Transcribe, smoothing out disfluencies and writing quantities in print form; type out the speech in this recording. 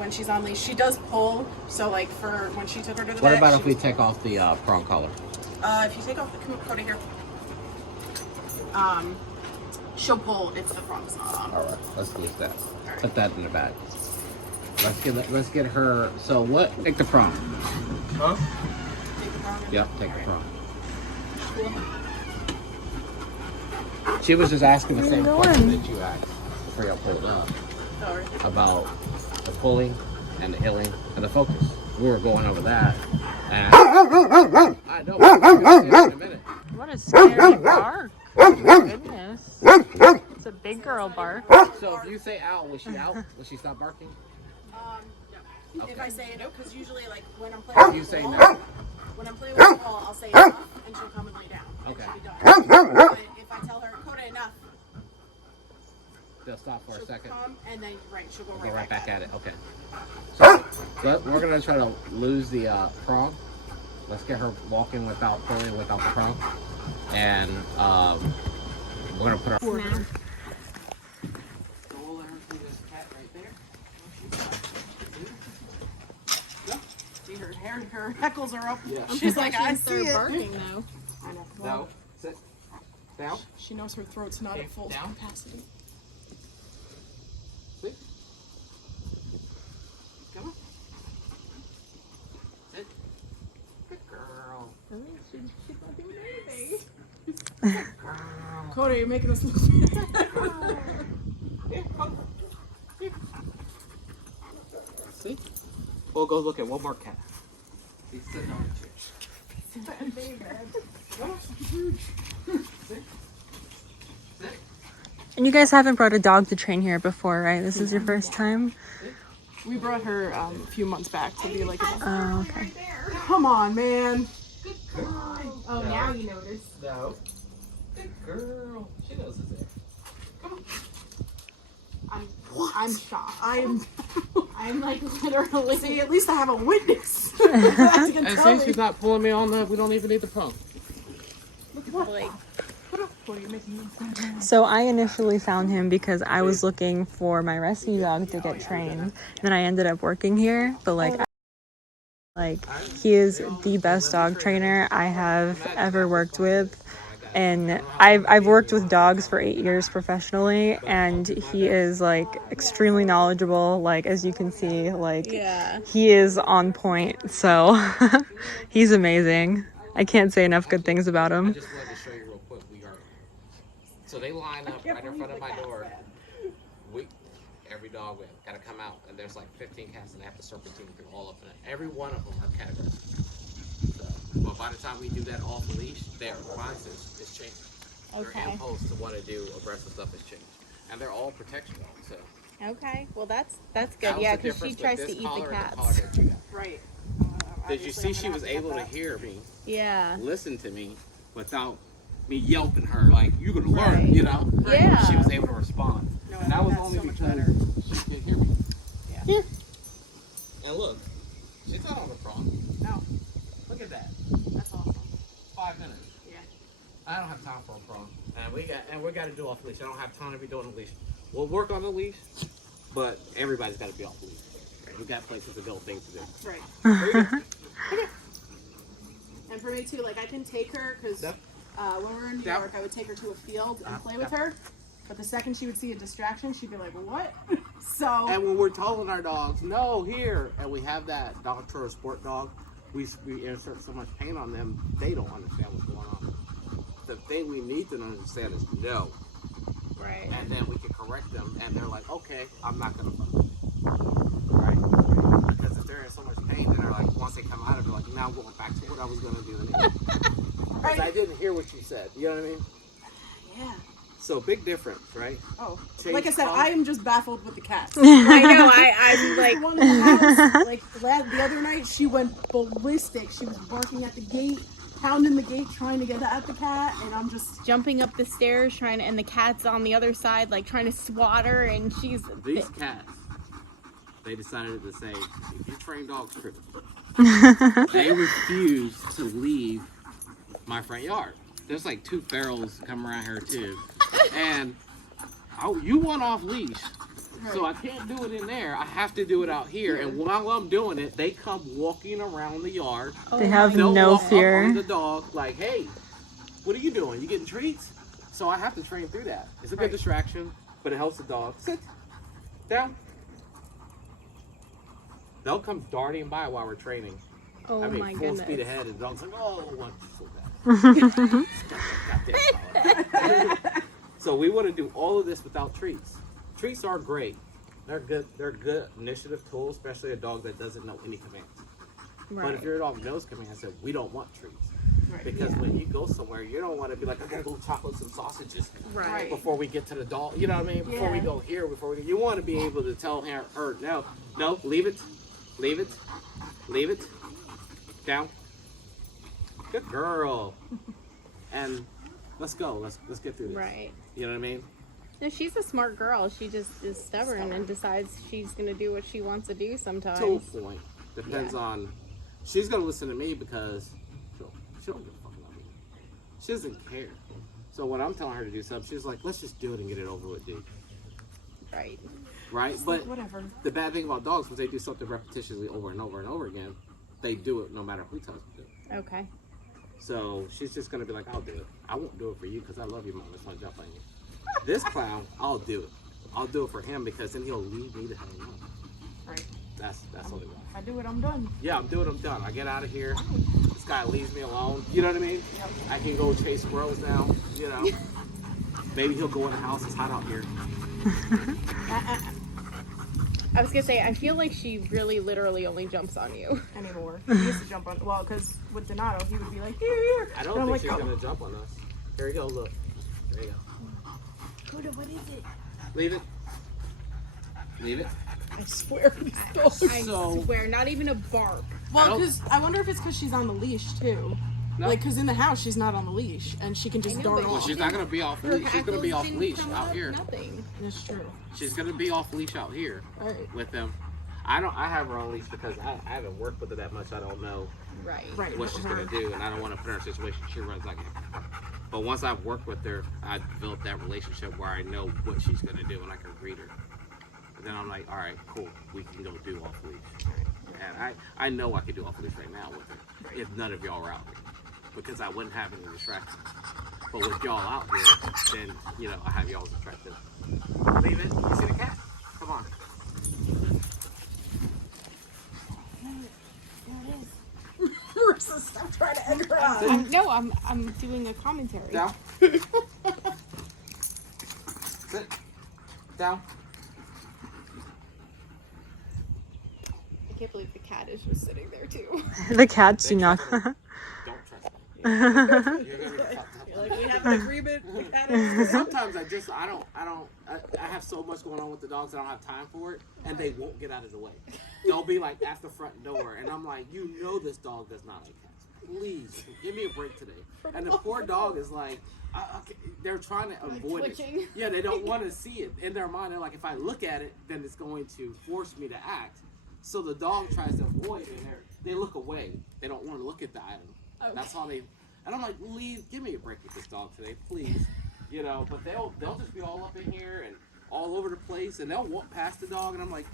when she's on leash. She does pull, so like for when she took her to the vet. What about if we take off the prong collar? If you take off the Koda here, she'll pull if the prong's not on. All right, let's lose that. Right. Put that in the bag. Let's get her. So what? Take the prong. Huh? Take the prong. Yep, take the prong. She was just asking the same question that you asked before y'all pulled up about the pulling and the hilling and the focus. We were going over that. And I know. We're gonna see it in a minute. What a scary bark. Oh my goodness. It's a big girl bark. So if you say out, will she out? Will she stop barking? No. Okay. If I say no, because usually like when I'm playing with You the say ball, no. when I'm playing with the ball, I'll say enough, and she'll come and lay down. Okay. And she'll be done. But if I tell her Koda enough, They'll stop for a she'll second. come and then she'll go Go right back at it. it. Okay. So we're gonna try to lose the prong. Let's get her walking without pulling, without the prong, and we're gonna put our. So we'll let her see this cat right there. See her heckles are up. Yeah. She's like, I see it. barking though. I know. No. Sit. Down. She knows her throat's not Okay, at full down. capacity. Sit. Come on. Sit. Good girl. She's not doing anything. Good girl. Koda, you're making us look bad. Here, come. Here. See? We'll go look at one more cat. He's sitting on the chair. And you guys haven't brought a dog to train here before, right? This is your first time? We brought her a few months back to be like, Oh, okay. come on, man. Oh, now you notice. No. Good girl. She knows it's there. I'm shocked. I'm like literally. See, at least I have a witness. That can And tell see, she's me. not pulling me on the. We don't even need the prong. What are you making? So I initially found him because I was looking for my rescue dog to get trained. And then I ended up working here, but he is the best dog trainer I have ever worked with. And I've worked with dogs for 8 years professionally, and he is like extremely knowledgeable. Like, as you can see, like he is on point. So he's amazing. I can't say enough good things about I him. just wanted to show you real quick. So they line up right in front of my door. Every dog got to come out, and there's like 15 cats, and they have to serpentine through all of them. Every one of them are cat aggressive. So, but by the time we do that off the leash, their responses is changed. Their impulse to want to do aggressive stuff is changed, and they're all protection dogs. So Okay, well that's that good. was Yeah, the because she difference tries with to this eat collar the and collar cats. that you got. Right. Did you see she was able to hear me, Yeah. listen to me, without me yelping her like, "You're gonna learn," Right. you know? Yeah. She was able to respond, No, and that was that's only so much because better. she could hear me. Yeah. Here. And look, she's not on the prong. No, Look at that. that's awesome. 5 minutes. Yeah. I don't have time for a prong, and we got to do off leash. I don't have time to be doing a leash. We'll work on the leash, but everybody's got to be off leash. We got places to go, things to do. Right. And for me too, like I can take her because Yep. when we were in New Yep. York, I would take her to a field and play with her. But the second she would see a distraction, she'd be like, "What?" So. And when we're telling our dogs, "No, here," and we have that dog for a sport dog, we insert so much pain on them, they don't understand what's going on. The thing we need them to understand is no. Right. And then we can correct them, and they're like, "Okay, I'm not gonna fuck." Right? Because if they're in so much pain, then they're like, once they come out of it, like, now I'm going back to what I was gonna do anyway. Because I didn't hear what you said. You know what I mean? Yeah. So big difference, right? Oh. Change Like I said, color. I am just baffled with the cats. I know. I'm The like. one in the house, like the other night, she went ballistic. She was barking at the gate, pounding the gate, trying to get at the cat, and I'm just Jumping up the stairs and the cat's on the other side, like trying to swat her, and she's. These cats, they decided to say, if you train dogs correctly, they refuse to leave my front yard. There's like 2 ferals come around here too, and you want off leash, So I can't do it in there. I have to do it out here. And while I'm doing it, they come walking around the yard. They have They'll no walk up fear. on the dog like, hey, what are you doing? You getting treats? So I have to train through that. It's a good distraction, but it helps the dog. Sit down. They'll come darting by while we're training. Oh I mean, my full goodness. speed ahead, and the dog's like, oh, what? So bad. So we want to do all of this without treats. Treats are great. They're good. They're good initiative tools, especially a dog that doesn't know any commands. But if your dog knows commands, then we don't want treats. Because when you go somewhere, you don't want to be like, I gotta go chocolates and sausages before we get to the dog. You know what I mean? Before we go here, you want to be able to tell her, no, leave it, leave it, leave it, down. Good girl. And let's go. Let's get through this. Right. You know what I mean? No, she's a smart girl. She just is stubborn and decides she's gonna do what she wants to do sometimes. To a point. Depends on. She's gonna listen to me because she don't give a fuck about me. She doesn't care. So when I'm telling her to do something, she's like, let's just do it and get it over with, dude. Right. Right? But Whatever. the bad thing about dogs is they do something repetitiously over and over and over again. They do it no matter who tells them to do it. Okay. So she's just gonna be like, I'll do it. I won't do it for you because I love you, mom. It's my job on you. This clown, I'll do it. I'll do it for him because then he'll leave me to hell alone. Right. That's what it was. If I do it, I'm done. Yeah, I'm doing it. I'm done. I get out of here. This guy leaves me alone. You know what I mean? Yep. I can go chase squirrels now. You know. Maybe he'll go in the house. It's hot out here. I was gonna say, I feel like she really literally only jumps on you. Anymore. He used to jump on. Well, because with Donato, he would be like, here. I don't And I'm think like, she's oh. gonna jump on us. Here you go. Look. There you go. Koda, what is it? Leave it. Leave it. I swear. I So- swear, not even a bark. Well, because I wonder if it's because she's on the leash too. No. Like, because in the house she's not on the leash and she can just know, dart but Well, off. she's not gonna be off leash. She's gonna be off leash out here. Nothing. That's true. She's gonna be off leash out here Right. with them. I have her on leash because I haven't worked with her that much. I don't know Right. Right. what she's gonna do, and I don't want to put her in a situation she runs like it. But once I've worked with her, I developed that relationship where I know what she's gonna do and I can read her. And then I'm like, all right, cool, we can go do off leash. And I know I could do off leash right now with her if none of y'all were out here, because I wouldn't have any distractions. But with y'all out here, then I have y'all distracted. Leave it. You see the cat? Come on. Marissa, stop trying to egg her out. No, I'm doing a commentary. Down. Sit. Down. I can't believe the cat is just sitting there too. The cats do not. Don't trust me. You're gonna get fucked up. Like, we have an agreement. The cat is. Sometimes I have so much going on with the dogs, I don't have time for it, and they won't get out of the way. They'll be like at the front door, and I'm like, this dog does not like cats. Please, give me a break today. And the poor dog is like, they're trying to avoid it. twitching. Yeah, they don't want to see it. In their mind, they're like, if I look at it, then it's going to force me to act. So the dog tries to avoid it, and they look away. They don't want to look at the item. Okay. That's how they. And I'm like, give me a break with this dog today, please. But they'll just be all up in here and all over the place, and they'll walk past the dog, and I'm like,